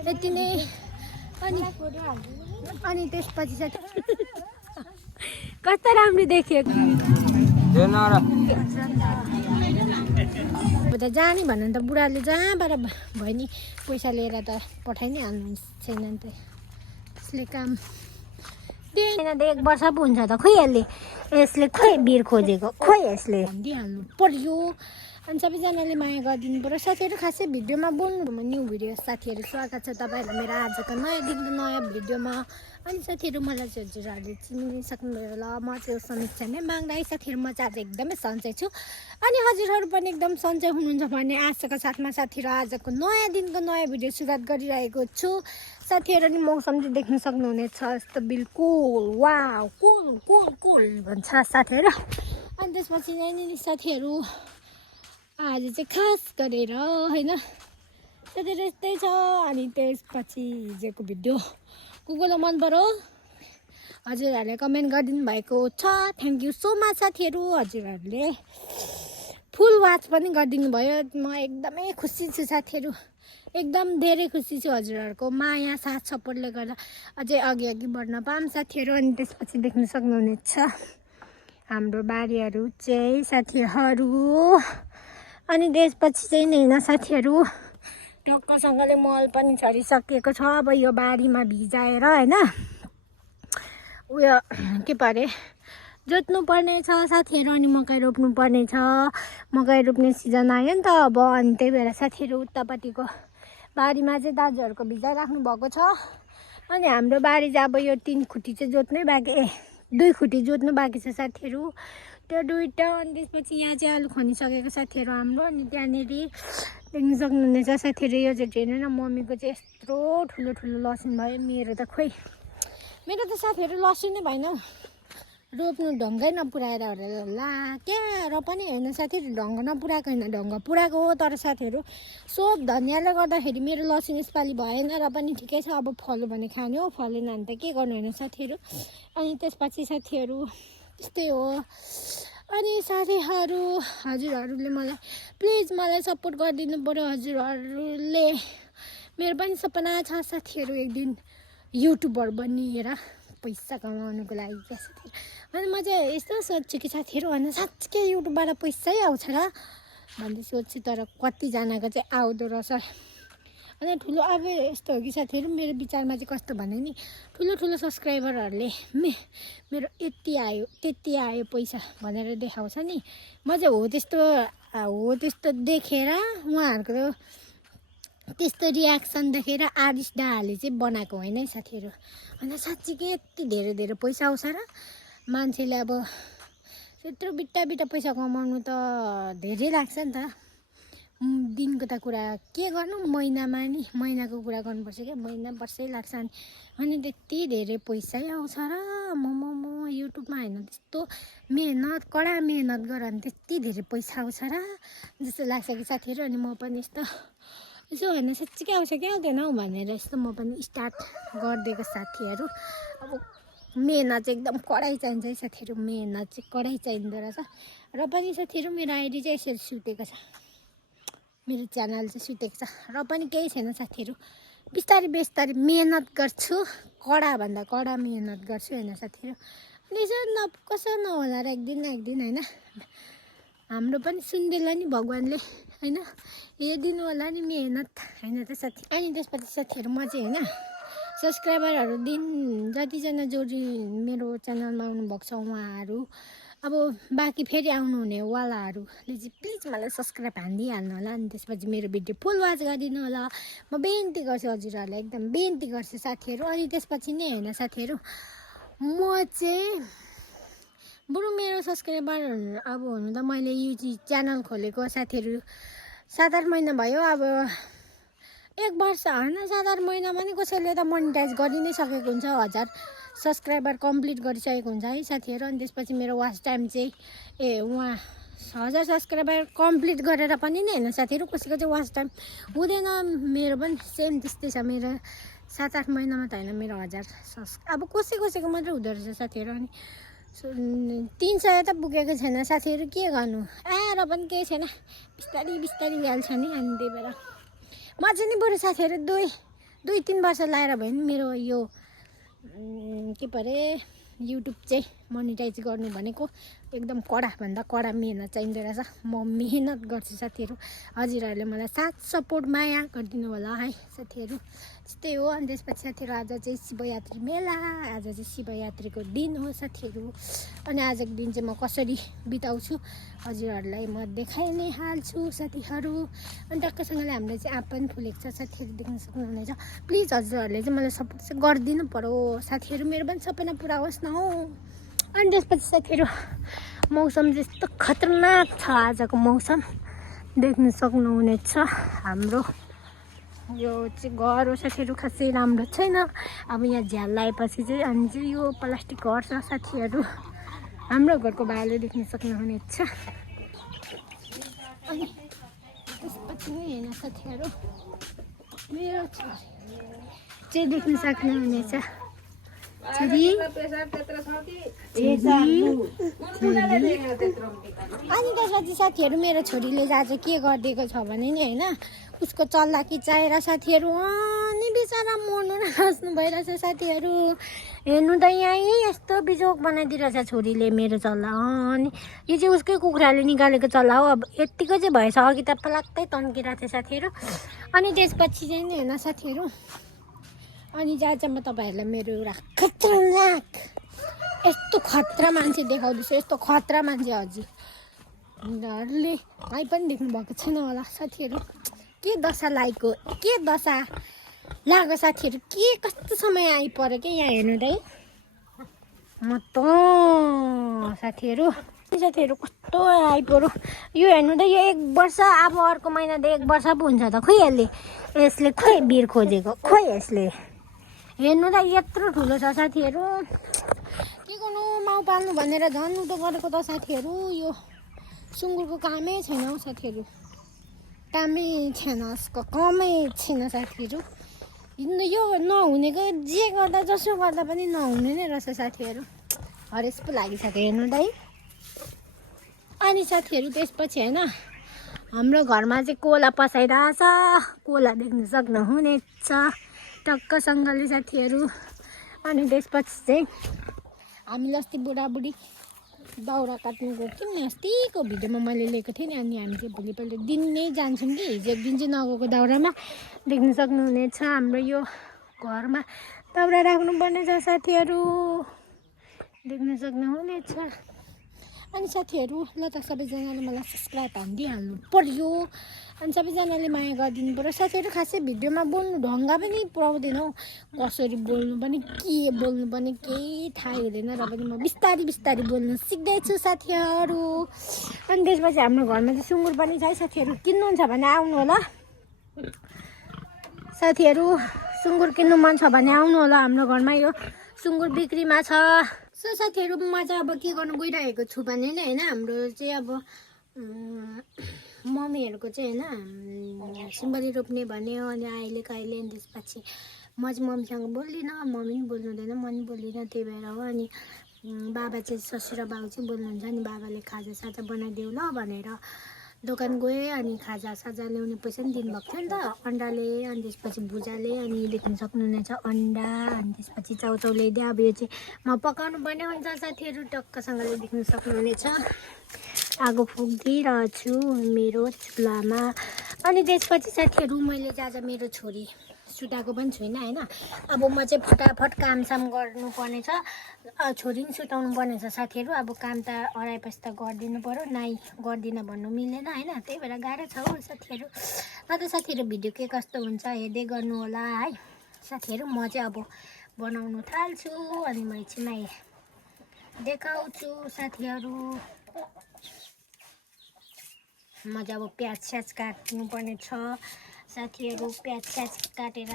यति नै अनि त्यसपछि चाहिँ कस्तो राम्रो देखिएको जाने भन्नु त बुढाले जहाँबाट भयो नि पैसा लिएर त पठाइ नै हाल्नु छैन नि त त्यसले काम त्यही 1 वर्ष पो हुन्छ त खोइ यसले खोइ बिर खोजेको खोइ यसले भनिदिइहाल्नु पर्यो अनि सबैजनाले माया गरिदिनु पर्यो साथीहरू खासै भिडियोमा बोल्नु न्यू भिडियो साथीहरू स्वागत छ तपाईँहरूलाई मेरो आजको नयाँ दिनको नयाँ भिडियोमा अनि साथीहरू मलाई चाहिँ हजुरहरूले चिनिसक्नुभयो होला म चाहिँ समीक्षा नै माग्दा साथीहरू म चाहिँ आज एकदमै सन्चै छु अनि हजुरहरू पनि एकदम सन्चै हुनुहुन्छ भन्ने आशाका साथमा साथीहरू आजको नयाँ दिनको नयाँ भिडियो सुरुवात गरिरहेको छु साथीहरू नि मौसम चाहिँ देख्न सक्नुहुनेछ यस्तो बिल्कुल वाउ कुल कुल कुल भन्छ साथीहरू अनि त्यसपछि नि साथीहरू आज चाहिँ खास गरेर होइन साथीहरू यस्तै छ अनि त्यसपछि हिजोको भिडियो कुकुरलाई मन पर्यो हजुरहरूले कमेन्ट गरिदिनु भएको छ थ्याङ्क यू सो मच साथीहरू हजुरहरूले फुल वाच पनि गरिदिनु भयो म एकदमै खुसी छु साथीहरू एकदम धेरै खुसी छु हजुरहरूको माया साथ सपोर्टले गर्दा अझै अघि बढ्न पाऊँ साथीहरू अनि त्यसपछि देख्न सक्नुहुनेछ हाम्रो बारीहरू चाहिँ साथीहरू अनि त्यसपछि चाहिँ नि होइन साथीहरू टक्कसँगले मल पनि छरिसकेको छ अब यो बारीमा भिजाएर होइन उयो के परे जोत्नु पर्ने छ साथीहरू अनि मकै रोप्नु पर्ने छ मकै रोप्ने सिजन आयो नि त अब अनि त्यही भएर साथीहरू उतापट्टिको बारीमा चाहिँ दाजुहरूको भिजाइराख्नु भएको छ अनि हाम्रो बारी चाहिँ अब यो 3 खुट्टी चाहिँ जोत्नै बाँकी 2 खुट्टी जोत्नु बाँकी छ साथीहरू त्यो 2टा अनि त्यसपछि यहाँ चाहिँ आलु खनिसकेको साथीहरू हाम्रो अनि त्यहाँनिर देख्न सक्नुहुनेछ साथीहरू यो चाहिँ हेर्नु न मम्मीको चाहिँ यत्रो ठुलो ठुलो लसुन भयो मेरो त खोइ मेरो त साथीहरू लसुन नै भएन रोप्नु ढङ्गै नपुऱ्याएर होला क्या र पनि होइन साथीहरू ढङ्ग नपुऱ्याएको होइन ढङ्ग पुऱ्याएको हो तर साथीहरू सोप धनियाँले गर्दाखेरि मेरो लसुन यसपालि भएन र पनि ठिकै छ अब फल्यो भने खाने हो फलेन भने त के गर्नु होइन साथीहरू अनि त्यसपछि साथीहरू त्यस्तै हो अनि साथीहरू हजुरहरूले मलाई प्लिज मलाई सपोर्ट गरिदिनु पर्यो हजुरहरूले मेरो पनि सपना छ साथीहरू एक दिन युट्युबर बनिएर पैसा कमाउनुको लागि क्या साथीहरू अनि म चाहिँ यस्तो सोध्छु कि साथीहरू होइन साँच्चै युट्युबबाट पैसै आउँछ र भन्दै सोध्छु तर कतिजनाको चाहिँ आउँदो रहेछ अनि ठुलो अब यस्तो हो कि साथीहरू मेरो विचारमा चाहिँ कस्तो भने नि ठुलो ठुलो सब्सक्राइबरहरूले मेरो यति आयो त्यति आयो पैसा भनेर देखाउँछ नि म चाहिँ हो त्यस्तो देखेर उहाँहरूको त्यस्तो रियाक्सन देखेर आरिस दाले चाहिँ बनाएको होइन है साथीहरू अनि साँच्चीकै यति धेरै पैसा आउँछ र मान्छेले अब त्यत्रो बिट्टा पैसा कमाउनु त धेरै लाग्छ नि त दिनको त कुरा के गर्नु महिनाको कुरा गर्नुपर्छ क्या महिना वर्षै लाग्छ अनि त्यति धेरै पैसै आउँछ र म युट्युबमा होइन त्यस्तो कडा मेहनत गर भने त्यति धेरै पैसा आउँछ र जस्तो लाग्छ कि साथीहरू अनि म पनि यस्तो यसो होइन साँच्चीकै आउँछ कि आउँदैन हौ भनेर यस्तो म पनि स्टार्ट गरिदिएको साथीहरू अब मेहनत चाहिँ एकदम कडै चाहिन्छ है साथीहरू मेहनत चाहिँ कडै चाहिँदो रहेछ र पनि साथीहरू मेरो आइडी चाहिँ यसरी सुतेको छ मेरो च्यानल चाहिँ सुतेको छ र पनि केही छैन साथीहरू बिस्तारै मेहनत गर्छु कडाभन्दा कडा मेहनत गर्छु होइन साथीहरू अनि यसो कसो नहोला र एक दिन होइन हाम्रो पनि सुन्देला नि भगवान्ले होइन हेरिदिनु होला नि मेहनत होइन त साथी अनि त्यसपछि साथीहरू म चाहिँ होइन सब्सक्राइबरहरू जतिजना जोडी मेरो च्यानलमा आउनुभएको छ उहाँहरू अब बाँकी फेरि आउनुहुनेवालाहरूले चाहिँ प्लिज मलाई सब्सक्राइब हानिदिइहाल्नु होला अनि त्यसपछि मेरो भिडियो फुल वाच गरिदिनु होला म बिन्ती गर्छु हजुरहरूलाई एकदम बिन्ती गर्छु साथीहरू अनि त्यसपछि नै होइन साथीहरू म चाहिँ बरु मेरो सब्सक्राइबर अब हुनु त मैले यो च्यानल खोलेको साथीहरू 7-8 महिना भयो अब 1 वर्ष होइन 7-8 महिनामा नि कसैले त मोनिटाइज गरि नै सकेको हुन्छ 1000 सब्सक्राइबर कम्प्लिट गरिसकेको हुन्छ है साथीहरू अनि त्यसपछि मेरो वाच टाइम चाहिँ 1000 सब्सक्राइबर कम्प्लिट गरेर पनि नि होइन साथीहरू कसैको चाहिँ वाच टाइम हुँदैन मेरो पनि सेम त्यस्तै छ मेरो 7-8 महिनामा त होइन मेरो 1000 अब कसैको मात्रै हुँदो रहेछ साथीहरू अनि 300 त पुगेको छैन साथीहरू के गर्नु र पनि केही छैन बिस्तारै हाल्छ नि अनि त्यही भएर म चाहिँ नि बरु साथीहरू 2-3 वर्ष लाएर भयो नि मेरो यो के परे युट्युब चाहिँ मोनिटाइज गर्नु भनेको एकदम कडाभन्दा कडा मेहनत चाहिँदो रहेछ। म मेहनत गर्छु साथीहरू, हजुरहरूले मलाई साथ सपोर्ट माया गरिदिनु होला है साथीहरू। त्यस्तै हो। अनि त्यसपछि साथीहरू आज चाहिँ शिवयात्री मेला, आज चाहिँ शिवयात्रीको दिन हो साथीहरू। अनि आजको दिन चाहिँ म कसरी बिताउँछु हजुरहरूलाई म देखाइ नै हाल्छु साथीहरू। अनि टक्कसँगले हाम्रो चाहिँ आँप पनि फुलेको छ साथीहरू, देख्न सक्नुहुनेछ। प्लिज हजुरहरूले चाहिँ मलाई सपोर्ट चाहिँ गरिदिनु पर्यो साथीहरू, मेरो पनि सपना पुरा होस् न हौ। अनि त्यसपछि साथीहरू मौसम चाहिँ यस्तो खतरनाक छ आजको मौसम, देख्न सक्नुहुनेछ। हाम्रो यो चाहिँ घर हो साथीहरू, खासै राम्रो छैन। अब यहाँ झ्याल लगाएपछि चाहिँ अनि चाहिँ यो प्लास्टिक घर छ साथीहरू, हाम्रो घरको भाइले देख्न सक्नुहुनेछ। अनि त्यसपछि नै होइन साथीहरू, मेरो छोरी चाहिँ देख्न सक्नुहुनेछ। अनि त्यसपछि साथीहरू मेरो छोरीले आज के गरिदिएको छ भने नि होइन, उसको चल्ला किचाएर साथीहरू अनि बिचरा मर्नु न हाँस्नु भइरहेछ साथीहरू। हेर्नु त यहीँ यस्तो बिजोक बनाइदिइरहेछ छोरीले मेरो चल्ला। अनि यो चाहिँ उसकै कुखुराले निकालेको चल्ला हो। अब यत्तिको चाहिँ भएछ, अघि त पलाक्कै तन्किरहेको थियो साथीहरू। अनि त्यसपछि चाहिँ नि होइन साथीहरू, अनि आज म तपाईँहरूलाई मेरो एउटा खतरनाक यस्तो खतरा मान्छे देखाउँदैछु, यस्तो खतरा मान्छे हजुरहरूले आइ पनि देख्नु भएको छैन होला साथीहरू। के दशा लागेको, के दशा लाग्यो साथीहरू, के कस्तो समय आइपऱ्यो क्या यहाँ हेर्नु त है। म त साथीहरू कस्तो आइपऱ्यो यो हेर्नु त। यो 1 वर्ष, अब अर्को महिनादेखि 1 वर्ष पो हुन्छ त। खोइ यसले खोइ बिर खोजेको, खोइ यसले हेर्नु त यत्रो ठुलो छ साथीहरू। के गर्नु, माउ पाल्नु भनेर झन् उतो गरेको त साथीहरू। यो सुँगुरको कामै छैन हौ साथीहरू, कामै छैन, यसको कमै छैन साथीहरू। यो नहुनेको जे गर्दा जसो गर्दा पनि नहुने नै रहेछ साथीहरू। हरेस पो लागिसक्यो हेर्नु त है। अनि साथीहरू त्यसपछि होइन हाम्रो घरमा चाहिँ कोला पसाइरहेछ, कोला देख्न सक्नुहुनेछ टक्कसँगले साथीहरू। अनि त्यसपछि चाहिँ हामीले अस्ति बुढाबुढी दाउरा काट्नु गएको थियौँ नि, अस्तिको भिडियोमा मैले लिएको थिएँ नि। अनि हामी चाहिँ भोलिपल्ट दिन नै जान्छौँ कि, हिजो एक दिन चाहिँ नगएको दाउरामा। देख्न सक्नुहुनेछ हाम्रो यो घरमा दाउरा राख्नुपर्ने छ साथीहरू, देख्न सक्नुहुनेछ। अनि साथीहरू ल त सबैजनाले मलाई सब्सक्राइब हानिदिइहाल्नु पर्यो, अनि सबैजनाले माया गरिदिनु पर्यो साथीहरू। खासै भिडियोमा बोल्नु ढङ्ग पनि पुऱ्याउँदैन हौ, कसरी बोल्नु पनि के बोल्नु पनि केही थाहै हुँदैन। र पनि म बिस्तारी बिस्तारी बोल्नु सिक्दैछु साथीहरू। अनि त्यसपछि हाम्रो घरमा चाहिँ सुँगुर पनि छ है साथीहरू, किन्नुहुन्छ भने आउनु होला साथीहरू। सुँगुर किन्नु मन छ भने आउनु होला, हाम्रो घरमा यो सुँगुर बिक्रीमा छ। सो साथीहरू म चाहिँ अब के गर्नु गइरहेको छु भने नि होइन, हाम्रो चाहिँ अब मम्मीहरूको चाहिँ होइन सिम्बली रोप्ने भन्यो। अनि अहिले कहिले अनि त्यसपछि म चाहिँ मम्मीसँग बोल्दिनँ, मम्मी पनि बोल्नु हुँदैन, म पनि बोल्दिनँ, त्यही भएर हो। अनि बाबा चाहिँ ससुरा बाबु चाहिँ बोल्नुहुन्छ। अनि बाबाले खाजा साजा बनाइदेऊ ल भनेर दोकान गएँ। अनि खाजा साजा ल्याउने पैसा पनि दिनुभएको थियो नि त, अन्डाले अनि त्यसपछि भुजाले। अनि देख्न सक्नुहुनेछ अन्डा, अनि त्यसपछि चाउचाउ ल्याइदियो। अब यो चाहिँ म पकाउनु पर्ने हुन्छ साथीहरू, टक्कसँगले देख्न सक्नुहुनेछ। आगो फुक्दिरहेछु मेरो चुल्हामा। अनि त्यसपछि साथीहरू मैले चाहिँ आज मेरो छोरी सुताएको पनि छुइनँ होइन। अब म चाहिँ फटाफट कामसाम गर्नुपर्ने छ, छोरी पनि सुताउनु पर्ने छ साथीहरू। अब काम त अराएपछि त गरिदिनु पऱ्यो, नाइ गर्दिनँ भन्नु मिलेन होइन, त्यही भएर गाह्रो छ हौ साथीहरू। र त साथीहरू भिडियो के कस्तो हुन्छ हेर्दै गर्नु होला है साथीहरू। म चाहिँ अब बनाउनु थाल्छु, अनि म एकछिनमा देखाउँछु साथीहरू। म चाहिँ अब प्याज स्याज काट्नुपर्ने छ साथीहरू, प्याज स्याज काटेर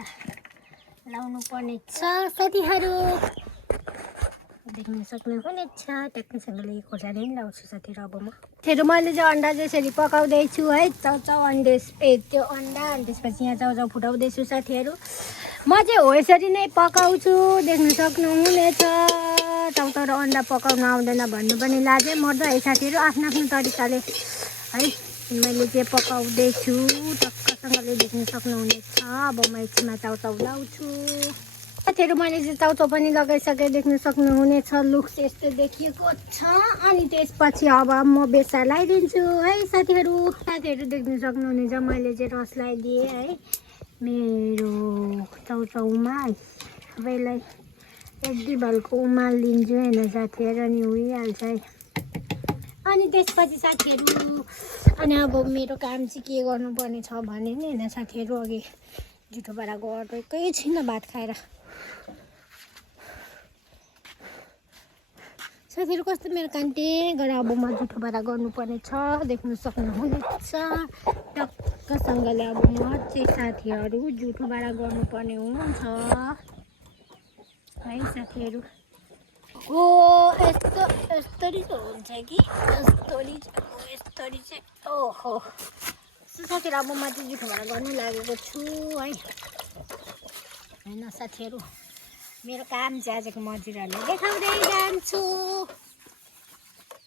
लाउनु पर्ने छ साथीहरू, देख्न सक्नुहुनेछ। टक्कसँगले खोर्सानी पनि लाउँछु साथीहरू। अब मैले चाहिँ अन्डा जसरी पकाउँदैछु है, चाउचाउ त्यो अन्डा। अनि त्यसपछि यहाँ चाउचाउ फुटाउँदैछु साथीहरू। म चाहिँ हो यसरी नै पकाउँछु, देख्न सक्नुहुनेछ। चाउचाउ र अन्डा पकाउनु आउँदैन भन्नु पनि लाजै मर्छ है साथीहरू, आफ्नो आफ्नो तरिकाले है मैले चाहिँ पकाउँदैछु टक्कसँगले देख्न सक्नुहुनेछ। अब म एकछिनमा चाउचाउ लाउँछु। साथीहरू मैले चाहिँ चाउचाउ पनि लगाइसकेँ, देख्न सक्नुहुनेछ। लुक्स यस्तो देखिएको छ। अनि त्यसपछि अब म बेसार लगाइदिन्छु है साथीहरू। देख्न सक्नुहुनेछ मैले चाहिँ रस लगाइदिएँ है मेरो चाउचाउमा। सबैलाई एक दुई भालको उमालिदिन्छु होइन साथीहरू, अनि हुइहाल्छ है। अनि त्यसपछि साथीहरू अनि अब मेरो काम चाहिँ के गर्नुपर्ने छ भने नि होइन साथीहरू, अघि जुठो भाँडा गरेकै छुइनँ भात खाएर। साथीहरू कस्तो मेरो काम गरेर अब म जुठो भाँडा गर्नुपर्ने छ, देख्न सक्नुहुनेछ टक्कसँगले। अब म चाहिँ साथीहरू जुठो भाँडा गर्नुपर्ने हुन्छ है साथीहरू। हो यस्तरी हुन्छ कि यस्तरी चाहिँ ओहो साथीहरू। अब म चाहिँ जुठो भाँडा गर्नु लागेको छु है होइन साथीहरू। मेरो काम चाहिँ आजको मजुरहरूले देखाउँदै जान्छु।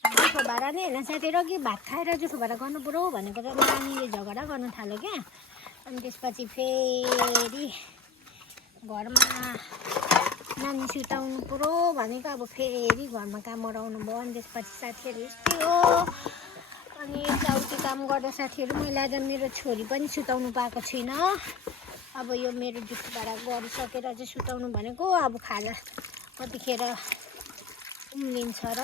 जुठो भाँडा नै होइन साथीहरू, कि भात खाएर जुठो भाँडा गर्नु पऱ्यो भनेको त नानीले झगडा गर्न थाल्यो क्या। अनि त्यसपछि फेरि घरमा नानी सुताउनु पऱ्यो भनेको अब फेरि घरमा काम गराउनु भयो। अनि त्यसपछि साथीहरू यस्तै हो। अनि यताउति काम गर्दा साथीहरू मैले आज मेरो छोरी पनि सुताउनु पाएको छुइनँ। अब यो मेरो जुठो भाँडा गरिसकेर चाहिँ सुताउनु भनेको। अब खाजा कतिखेर उम्लिन्छ र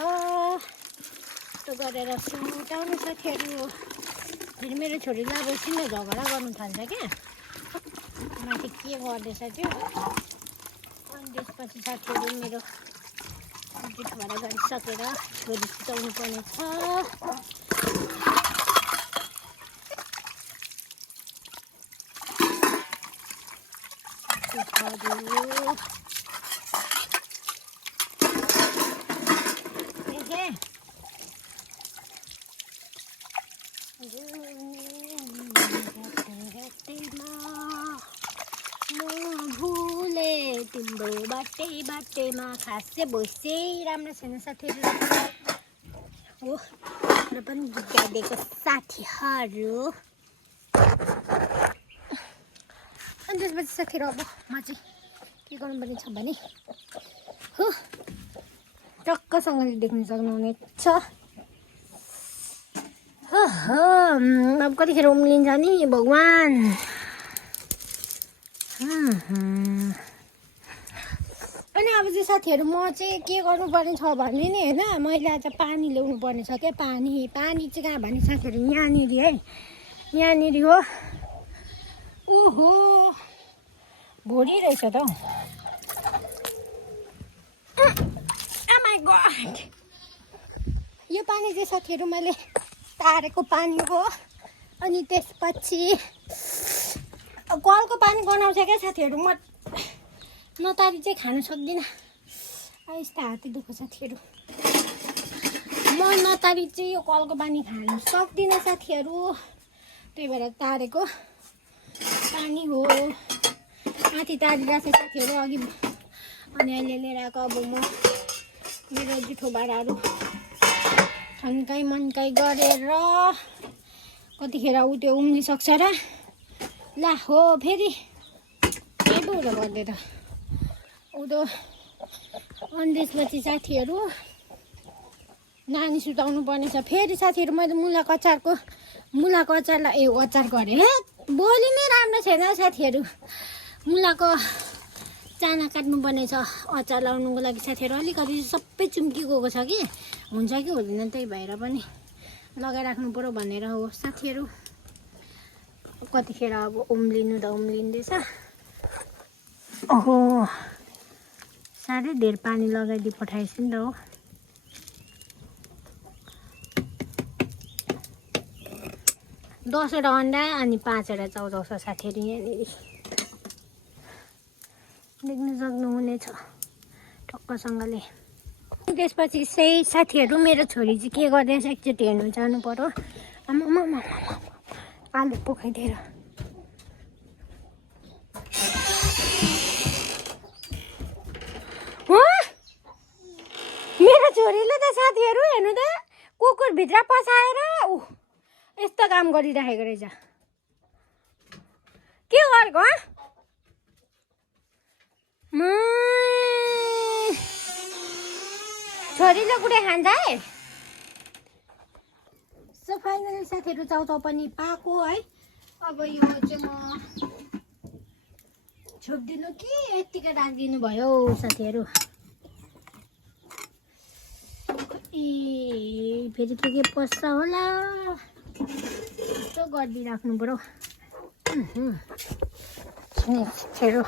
यस्तो गरेर सुताउनु साथीहरू। फेरि मेरो छोरीलाई अब एकछिन झगडा गर्नु थाल्छ क्या, माथि के गर्दैछ त्यो। अनि त्यसपछि साथीहरू मेरो जुठो भाँडा गरिसकेर छोरी सुताउनु पर्ने छ। तिम्रो बाटैमा खास चाहिँ भोइस चाहिँ राम्रो छैन साथीहरू हो र पनि गीत गाइदिएको साथीहरू। अनि त्यसपछि साथीहरू अब म चाहिँ के गर्नुपर्ने छ भने हो टक्कसँगले देख्न सक्नुहुनेछ। अब कतिखेर उम्लिन्छ नि भगवान्। अनि अब चाहिँ साथीहरू म चाहिँ के गर्नुपर्ने छ भने नि होइन, मैले आज पानी ल्याउनु पर्ने छ क्या। पानी चाहिँ कहाँ भने साथीहरू यहाँनिर है, यहाँनिर हो। ओहो भोलि रहेछ त हौ। Oh my God, यो पानी चाहिँ साथीहरू मैले तारेको पानी हो। अनि त्यसपछि कलको पानी गनाउँछ क्या साथीहरू। म नतारी चाहिँ खान सक्दिनँ। यस्तो हात्ती दुःख साथीहरू, म नतारी चाहिँ यो कलको पानी खान सक्दिनँ साथीहरू। त्यही भएर तारेको पानी हो। माथि तारिरहेको छ साथीहरू अघि। अनि अहिले लिएर आएको अब म मेरो जुठो भाँडाहरू थन्काइ मनकाइ गरेर कतिखेर उ त्यो उम्लिसक्छ र ला हो फेरि के पो हुँदो गर्दै त उँधो। अनि त्यसपछि साथीहरू नानी सुताउनु पर्ने छ। फेरि साथीहरू मैले मुलाको अचारलाई अचार गरेँ। बोली नै राम्रो छैन साथीहरू। मुलाको चाना काट्नुपर्ने छ अचार लाउनुको लागि साथीहरू। अलिकति सबै चुम्की गएको छ कि हुन्छ कि हुँदैन, त्यही भएर पनि लगाइराख्नु पऱ्यो भनेर हो साथीहरू। कतिखेर अब उम्लिनु त उम्लिँदैछ। ओहो साह्रै धेर पानी लगाइदिई पठाएछु नि त हो। 10वटा अन्डा अनि 5वटा चाउचाउ छ साथीहरू यहाँनिर देख्न सक्नुहुनेछ टक्कसँगले। त्यसपछि चाहिँ साथीहरू मेरो छोरी चाहिँ के गर्दैछ एकचोटि हेर्नु जानु पर्यो। आमा आलु पोखाइदिएर मेरो छोरीले त साथीहरू हेर्नु त कुकुरभित्र पसाएर यस्तो काम गरिराखेको रहेछ के गरेको छोरीले कुटे खान्छ है सो फाइनली साथीहरू चाउचाउ पनि पाएको है अब यो चाहिँ म छोपिदिनु कि यत्तिकै राखिदिनु भयो साथीहरू ए फेरि के पस्छ होला यसो गरिदिइराख्नु पर्यो साथीहरू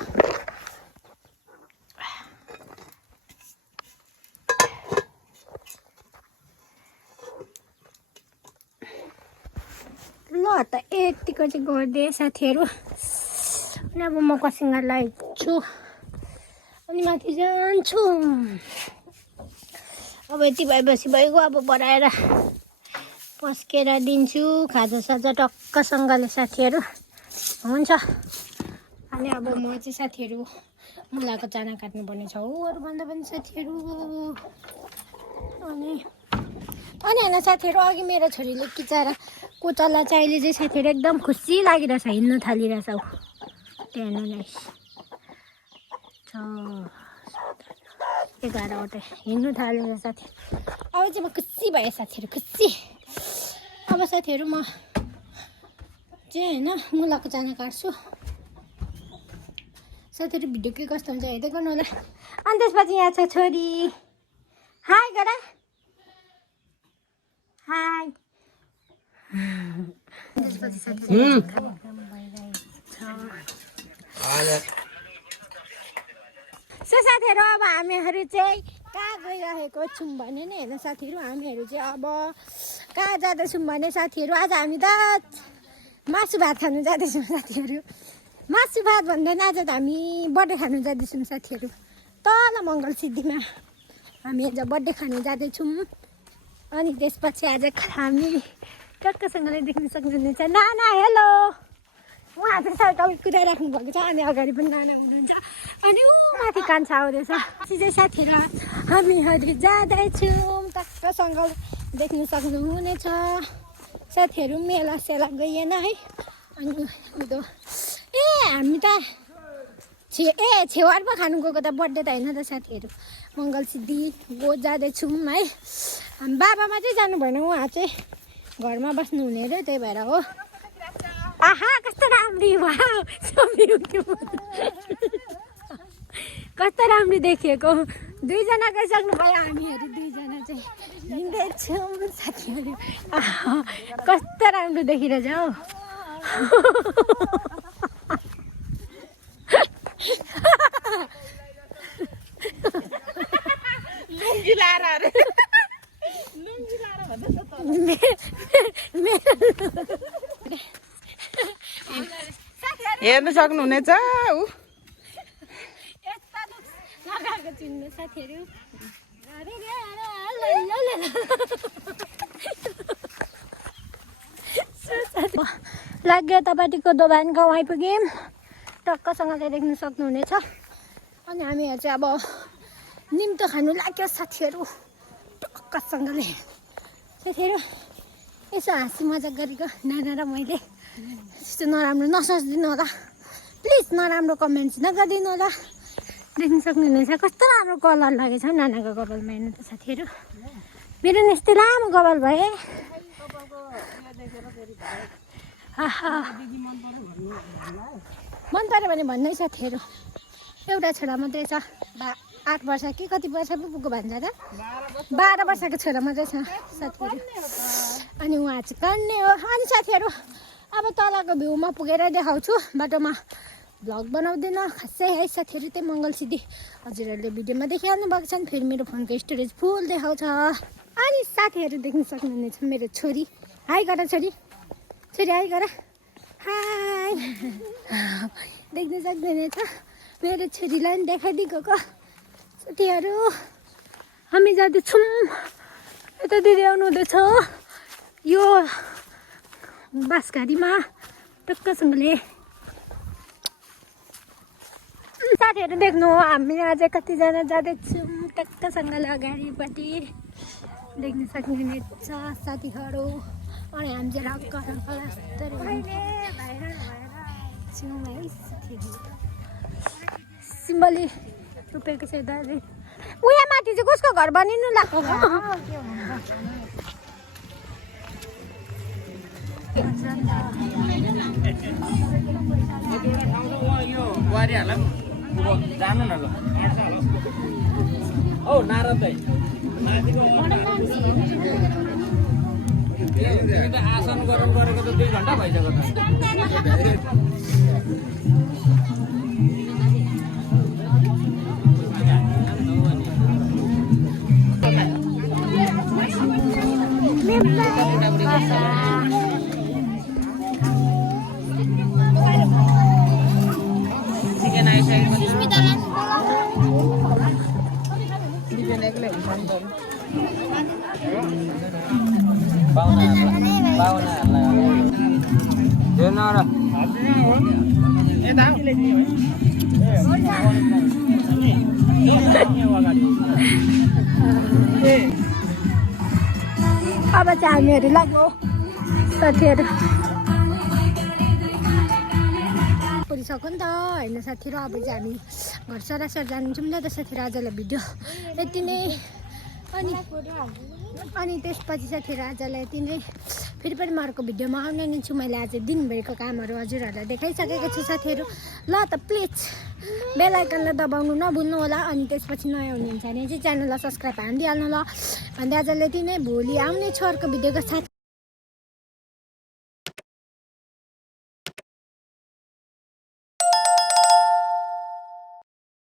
ल त यतिको चाहिँ गरिदिएँ साथीहरू अनि अब म कसिङ्गा लगाइछु अनि माथि जान्छु अब यति भएपछि भइगयो अब बढाएर पस्केर दिन्छु खाजासाजा टक्कसँगले साथीहरू हुन्छ अनि अब म चाहिँ साथीहरू मुलाको चाना काट्नुपर्ने छ अरूभन्दा पनि साथीहरू अनि होइन साथीहरू अघि मेरो छोरीले किचारा कोचल्ला चाहिँले चाहिँ साथीहरू एकदम खुसी लागिरहेछ हिँड्नु थालिरहेछ ऊ त्यहाँ नै 11वटा हिँड्नु थालेर साथीहरू अब चाहिँ म खुसी भएँ साथीहरू खुसी अब साथीहरू म चाहिँ होइन मुलाको चाना काट्छु साथीहरू भिडियो के कस्तो हुन्छ हेर्दै गर्नु होला अनि त्यसपछि यहाँ छ छोरी हाई गर हाई त्यसपछि साथीहरू सो साथीहरू अब हामीहरू चाहिँ कहाँ गइरहेको छौँ भने नि हेर्नु साथीहरू हामीहरू चाहिँ अब कहाँ जाँदैछौँ भने साथीहरू आज हामी त मासु भात खानु जाँदैछौँ साथीहरू मासु भात भन्दैन आज त हामी बर्थडे खानु जाँदैछौँ साथीहरू तल मङ्गल सिद्धिमा हामी आज बर्थडे खानु जाँदैछौँ अनि त्यसपछि आज हामी टक्कसँगले देख्न सक्नुहुन्छ नाना हेलो उहाँ चाहिँ साइकल कुदाइराख्नु भएको छ अनि अगाडि पनि नाना हुनुहुन्छ अनि ऊ माथि कान्छा आउँदैछ चाहिँ साथीहरू हामीहरू जाँदैछौँ टक्कसँग देख्न सक्नुहुनेछ साथीहरू मेला सेला गइएन है अनि उयो ए हामी त छेवार पो खानु गएको त बर्थडे त होइन त साथीहरू मङ्गल सिद्धि जाँदैछौँ है हामी बाबा मात्रै जानु भएन उहाँ चाहिँ घरमा बस्नुहुने अरे त्यही भएर हो आहा कस्तो राम्री भयो कस्तो राम्रो देखिएको दुईजना गइसक्नु भयो हामीहरू दुईजना चाहिँ हिँड्दैछौँ साथीहरू कस्तो राम्रो देखिरहेछ हौ हेर्न सक्नुहुनेछ लगाएको चिन्नु साथीहरू लाग्यो तपाईँको दोभान गाउँ आइपुग्यौँ टक्कसँगले देख्न सक्नुहुनेछ अनि हामीहरू चाहिँ अब निम्तो खानु लाग्यो साथीहरू टक्कसँगले साथीहरू यसो हाँसी मजाक गरेको नाना र मैले त्यस्तो नराम्रो नसोचिदिनु होला प्लिज नराम्रो कमेन्ट्स नगरिदिनु होला देख्न सक्नुहुनेछ कस्तो राम्रो कलर लागेछ नानाको कपालमा हेर्नु त साथीहरू मेरो नि यस्तै लामो कपाल भए मन पऱ्यो भने भन्नै साथीहरू एउटा छोरा मात्रै छ 8 वर्ष कि कति वर्ष पो पुग्यो भन्छ त 12 वर्षको छोरा मात्रै छ साथीहरू अनि उहाँ चाहिँ कन्ने हो अनि साथीहरू अब तलको भ्यूमा पुगेर देखाउँछु बाटोमा भ्लग बनाउँदैन खासै है साथीहरू त्यही मङ्गल सिद्धि हजुरहरूले भिडियोमा देखिहाल्नु भएको छ नि फेरि मेरो फोनको स्टोरेज फुल देखाउँछ अनि साथीहरू देख्न सक्नुहुनेछ मेरो छोरी हाई गर छोरी छोरी हाई गर हाई देख्न सक्नुहुनेछ मेरो छोरीलाई पनि देखाइदिएको साथीहरू हामी जाँदैछौँ यता दिदी आउनु हुँदैछ यो बासगाडीमा टक्कसँगले साथीहरू देख्नु हामी आज कतिजना जाँदैछौँ टक्कसँगले अगाडिपट्टि देख्न सक्नुहुनेछ साथीहरू अनि हामी चाहिँ रक गरौँ सिम्बली रोपेको छ दाजु उया माथि चाहिँ कसको घर बनिनु लाग्छ जानु न ल औ नारदै आसन गरम गरेको त 2 घण्टा भइसक्यो चिकन आइसकेको अब चाहिँ हामीहरू लाग्नु साथीहरू पुगिसक्यो नि त होइन साथीहरू अब चाहिँ हामी घर सरासर जान्छौँ ल त साथीहरू आजलाई भिडियो यति नै अनि त्यसपछि साथीहरू आजलाई यति नै फेरि पनि म अर्को भिडियोमा आउने नै छु मैले आज दिनभरिको कामहरू हजुरहरूलाई देखाइसकेको छु साथीहरू ल त प्लिज बेल आइकनलाई दबाउनु नभुल्नु होला अनि त्यसपछि नयाँ हुनुहुन्छ भने चाहिँ च्यानललाई सब्सक्राइब हानिदिइहाल्नु ल भन्दै आजलाई यति नै भोलि आउने छु अर्को भिडियोको साथ